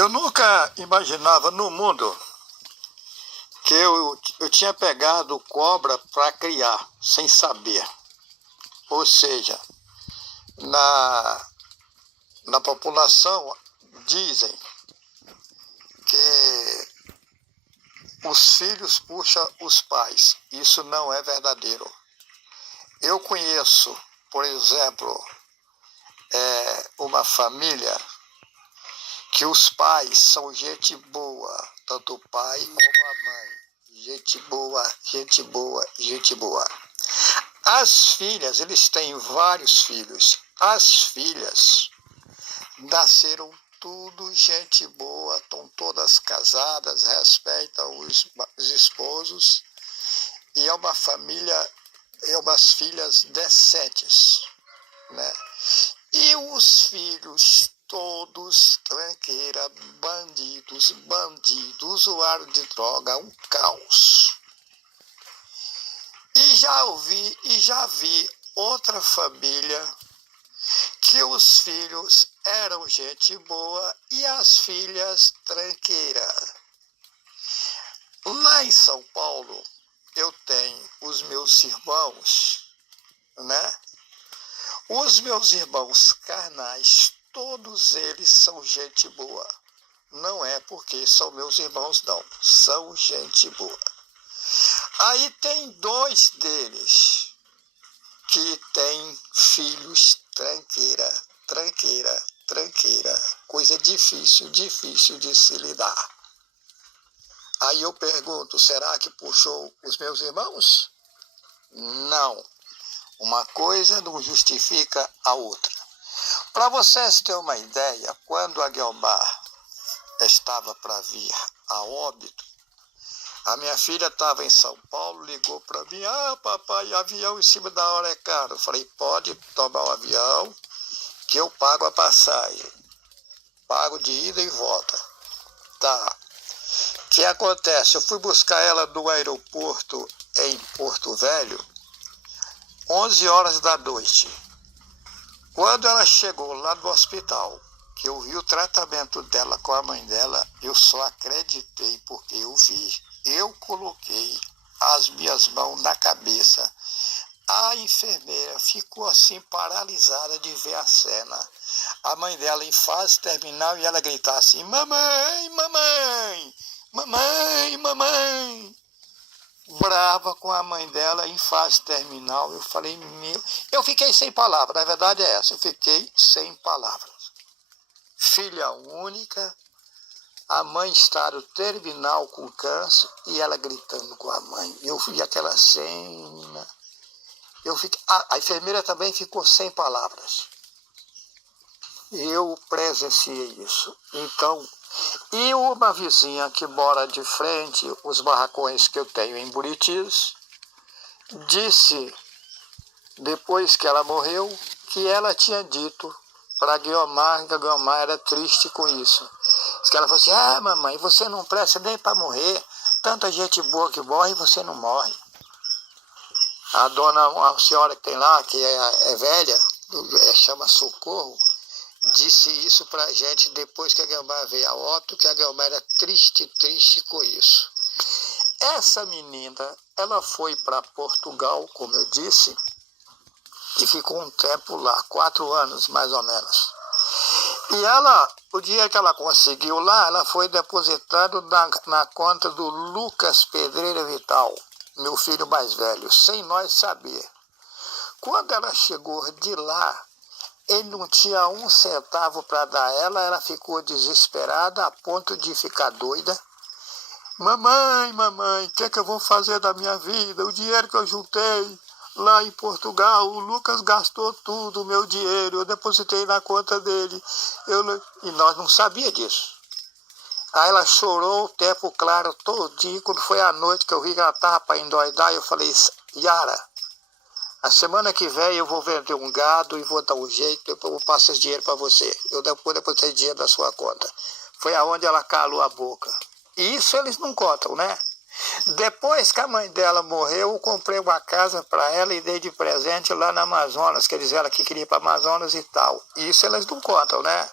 Eu nunca imaginava no mundo que eu tinha pegado cobra para criar, sem saber. Ou seja, na população dizem que os filhos puxam os pais. Isso não é verdadeiro. Eu conheço, por exemplo, uma família que os pais são gente boa, tanto o pai como a mãe. Gente boa, gente boa, gente boa. As filhas, eles têm vários filhos. As filhas nasceram tudo gente boa, estão todas casadas, respeitam os esposos. E é uma família, é umas filhas decentes, né? E os filhos todos tranqueira, bandidos, usuário de droga, um caos. E já vi outra família que os filhos eram gente boa e as filhas tranqueira. Lá em São Paulo, eu tenho os meus irmãos, né? Os meus irmãos carnais, todos eles são gente boa. Não é porque são meus irmãos, não. São gente boa. Aí tem 2 deles que têm filhos tranqueira. Coisa difícil de se lidar. Aí eu pergunto, será que puxou os meus irmãos? Não. Uma coisa não justifica a outra. Para vocês terem uma ideia, quando a Guiomar estava para vir a óbito, a minha filha estava em São Paulo, ligou para mim, papai, avião em cima da hora é caro. Eu falei, pode tomar o avião, que eu pago a passagem. Pago de ida e volta. Tá. O que acontece? Eu fui buscar ela do aeroporto em Porto Velho, 11 horas da noite. Quando ela chegou lá no hospital, que eu vi o tratamento dela com a mãe dela, eu só acreditei porque eu vi. Eu coloquei as minhas mãos na cabeça. A enfermeira ficou assim paralisada de ver a cena. A mãe dela em fase terminal e ela gritar assim, mamãe, mamãe, mamãe, mamãe. Brava com a mãe dela em fase terminal. Eu falei, eu fiquei sem palavras, na verdade é essa, eu fiquei sem palavras. Filha única, a mãe estado terminal com câncer e ela gritando com a mãe. Eu vi aquela cena. A enfermeira também ficou sem palavras. Eu presenciei isso. Então, e uma vizinha que mora de frente, os barracões que eu tenho em Buritis, disse, depois que ela morreu, que ela tinha dito para a Guiomar, que a Guiomar era triste com isso. Que ela falou assim, mamãe, você não presta nem para morrer, tanta gente boa que morre e você não morre. A dona, uma senhora que tem lá, que é velha, chama Socorro, disse isso para a gente depois que a Guiomar veio a óbito, que a Guiomar era triste com isso. Essa menina, ela foi para Portugal, como eu disse, e ficou um tempo lá, 4 anos mais ou menos. E ela, o dia que ela conseguiu lá, ela foi depositada na conta do Lucas Pedreira Vital, meu filho mais velho, sem nós saber. Quando ela chegou de lá, ele não tinha 1 centavo para dar ela ficou desesperada a ponto de ficar doida. Mamãe, o que eu vou fazer da minha vida? O dinheiro que eu juntei lá em Portugal, o Lucas gastou tudo o meu dinheiro, eu depositei na conta dele. E nós não sabíamos disso. Aí ela chorou o tempo claro todo dia. Quando foi à noite que eu vi que ela estava para endoidar, eu falei, Yara, a semana que vem eu vou vender um gado e vou dar um jeito, eu vou passar esse dinheiro para você. Eu depositei dinheiro da sua conta. Foi aonde ela calou a boca. E isso eles não contam, né? Depois que a mãe dela morreu, eu comprei uma casa para ela e dei de presente lá na Amazonas, que eles ela que queria ir para Amazonas e tal. Isso eles não contam, né?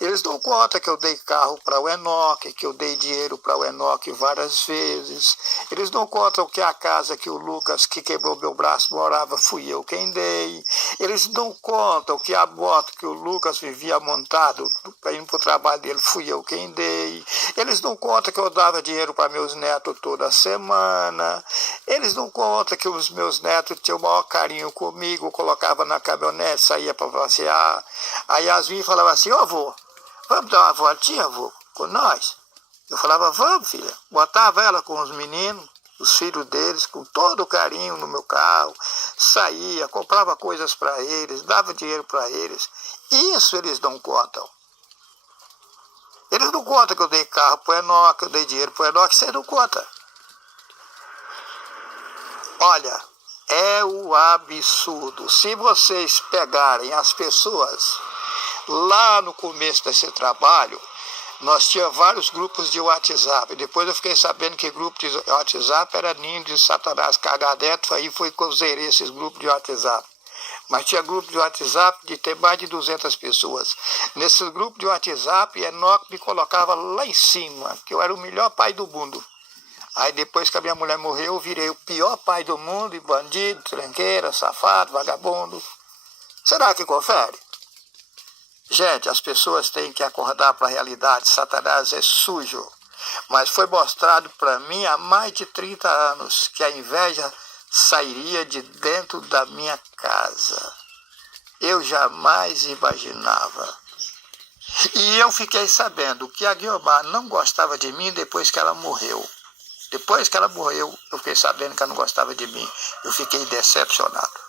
Eles dão conta que eu dei carro para o Enoque, que eu dei dinheiro para o Enoque várias vezes. Eles dão conta que a casa que o Lucas, que quebrou meu braço, morava, fui eu quem dei. Eles dão conta que a moto que o Lucas vivia montado para ir para o trabalho dele, fui eu quem dei. Eles dão conta que eu dava dinheiro para meus netos toda semana. Eles dão conta que os meus netos tinham o maior carinho comigo, colocava na caminhonete, saía para passear. A Yasmin falava assim: ô avô, vamos dar uma voltinha, avô, com nós? Eu falava: vamos, filha. Botava ela com os meninos, os filhos deles, com todo o carinho no meu carro, saía, comprava coisas para eles, dava dinheiro para eles. Isso eles dão conta. Eles não contam que eu dei carro para o Enoque, eu dei dinheiro para o Enoque, vocês não contam. Olha, é o absurdo. Se vocês pegarem as pessoas, lá no começo desse trabalho, nós tínhamos vários grupos de WhatsApp. Depois eu fiquei sabendo que grupo de WhatsApp era ninho de Satanás cagar dentro, aí foi que eu zerei esses grupos de WhatsApp. Mas tinha grupo de WhatsApp de ter mais de 200 pessoas. Nesse grupo de WhatsApp, Enoque me colocava lá em cima, que eu era o melhor pai do mundo. Aí depois que a minha mulher morreu, eu virei o pior pai do mundo, e bandido, tranqueira, safado, vagabundo. Será que confere? Gente, as pessoas têm que acordar para a realidade. Satanás é sujo. Mas foi mostrado para mim há mais de 30 anos que a inveja sairia de dentro da minha casa. Eu jamais imaginava. E eu fiquei sabendo que a Guiomar não gostava de mim depois que ela morreu. Depois que ela morreu, eu fiquei sabendo que ela não gostava de mim. Eu fiquei decepcionado.